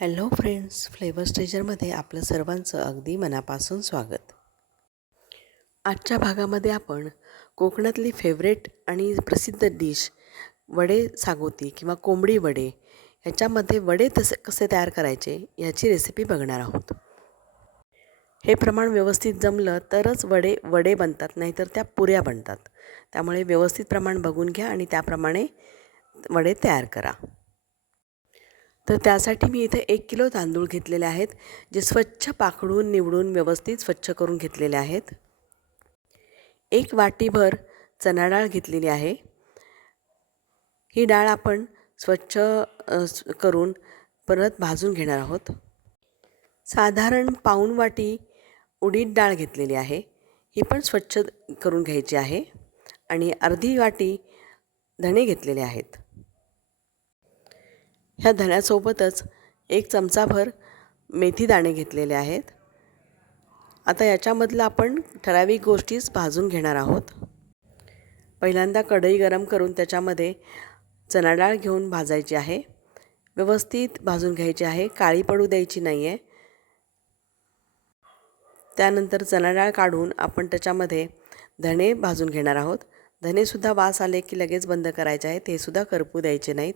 Hello friends flavour स्टेजरमध्ये आपलं सर्वांचं अगदी मनापासून स्वागत. आजच्या भागामध्ये आपण कोकणातली फेवरेट आणि प्रसिद्ध डिश वडे सागोती किंवा कोंबडी वडे ह्याच्यामध्ये वडे तसे कसे तयार करायचे याची रेसिपी बघणार आहोत. हे प्रमाण व्यवस्थित जमलं तरच वडे वडे बनतात नाहीतर त्या पुऱ्या बनतात. त्यामुळे व्यवस्थित प्रमाण बघून घ्या आणि त्याप्रमाणे वडे तयार करा. तर त्यासाठी मी इथे एक किलो तांदूळ घेतलेले आहेत जे स्वच्छ पाखडून निवडून व्यवस्थित स्वच्छ करून घेतलेले आहेत. एक वाटीभर चना डाळ घेतलेली आहे. ही डाळ आपण स्वच्छ करून परत भाजून घेणार आहोत. साधारण पाऊण वाटी उडीद डाळ घेतलेली आहे. ही पण स्वच्छ करून घ्यायची आहे आणि अर्धी वाटी धणे घेतलेले आहेत. ह्या धण्यासोबतच एक चमचाभर मेथी दाणे घेतलेले आहेत. आता याच्यामधलं आपण ठराविक गोष्टीच भाजून घेणार आहोत. पहिल्यांदा कढई गरम करून त्याच्यामध्ये चणाडाळ घेऊन भाजायची आहे. व्यवस्थित भाजून घ्यायची आहे. काळी पडू द्यायची नाही आहे त्यानंतर चणाडाळ काढून आपण त्याच्यामध्ये धणे भाजून घेणार आहोत. धनेसुद्धा वास आले की लगेच बंद करायचे आहे तेसुद्धा करपू द्यायचे नाहीत.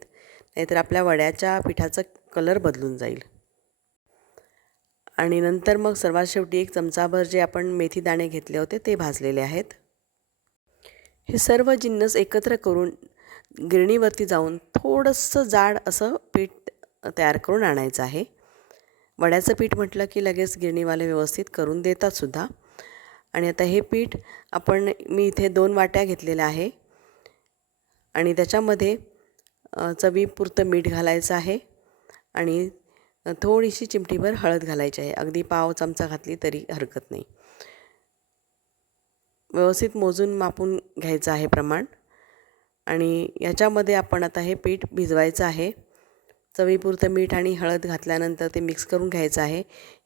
नाहीतर आपल्या वड्याच्या पिठाचा कलर बदलून जाईल. आणि नंतर मग सर्वात शेवटी एक चमचाभर जे आपण मेथी दाणे घेतले होते ते भाजलेले आहेत. हे सर्व जिन्नस एकत्र करून गिरणीवरती जाऊन थोडंसं जाड असं पीठ तयार करून आणायचं आहे. वड्याचं पीठ म्हटलं की लगेच गिरणीवाले व्यवस्थित करून देतात सुद्धा. आणि आता हे पीठ आपण मी इथे दोन वाट्या घेतलेल्या आहे. आणि त्याच्यामध्ये चवीपुरतं मीठ घालायचं आहे आणि थोडीशी चिमटीभर हळद घालायची आहे. अगदी पाव चमचा घातली तरी हरकत नाही. व्यवस्थित मोजून मापून घ्यायचं आहे प्रमाण. आणि याच्यामध्ये आपण आता हे पीठ भिजवायचं आहे. चवीपुरतं मीठ आणि हळद घातल्यानंतर ते मिक्स करून घ्यायचं आहे.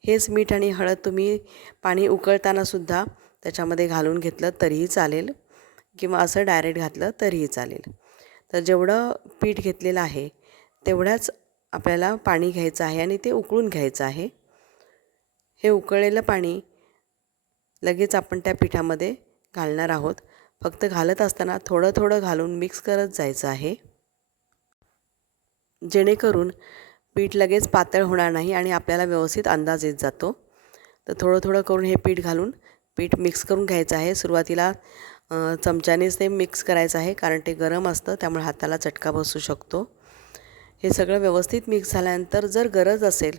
हेच मीठ आणि हळद तुम्ही पाणी उकळतानासुद्धा त्याच्यामध्ये घालून घेतलं तरीही चालेल. किंवा असं डायरेक्ट घातलं तरीही चालेल. तर जेवढं पीठ घेतलेलं आहे तेवढ्याच आपल्याला पाणी घ्यायचं आहे आणि ते उकळून घ्यायचं आहे. हे उकळलेलं पाणी लगेच आपण त्या पिठामध्ये घालणार आहोत. फक्त घालत असताना थोडं थोडं घालून मिक्स करत जायचं आहे. जेणेकरून पीठ लगेच पातळ होणार नाही आणि आपल्याला व्यवस्थित अंदाज येत जातो. तर थोडं थोडं करून हे पीठ घालून पीठ मिक्स करून घ्यायचं आहे. सुरुवातीला चमच्यानेच ते मिक्स करायचं आहे कारण ते गरम असतं त्यामुळे हाताला चटका बसू शकतो. हे सगळं व्यवस्थित मिक्स झाल्यानंतर जर गरज असेल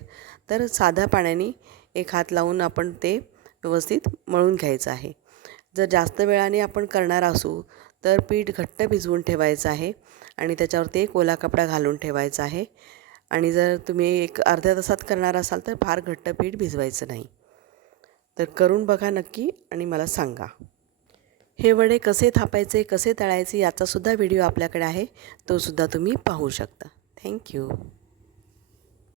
तर साध्या पाण्याने एक हात लावून आपण ते व्यवस्थित मळून घ्यायचं आहे. जर जास्त वेळाने आपण करणार असू तर पीठ घट्ट भिजवून ठेवायचं आहे आणि त्याच्यावरती एक ओला कपडा घालून ठेवायचा आहे. आणि जर तुम्ही एक अर्ध्या तासात करणार असाल तर फार घट्ट पीठ भिजवायचं नाही. तर करून बघा नक्की आणि मला सांगा. हे वडे कसे थापायचे कसे तळायचे याचासुद्धा व्हिडिओ आपल्याकडे आहे. तोसुद्धा तुम्ही पाहू शकता. थँक्यू.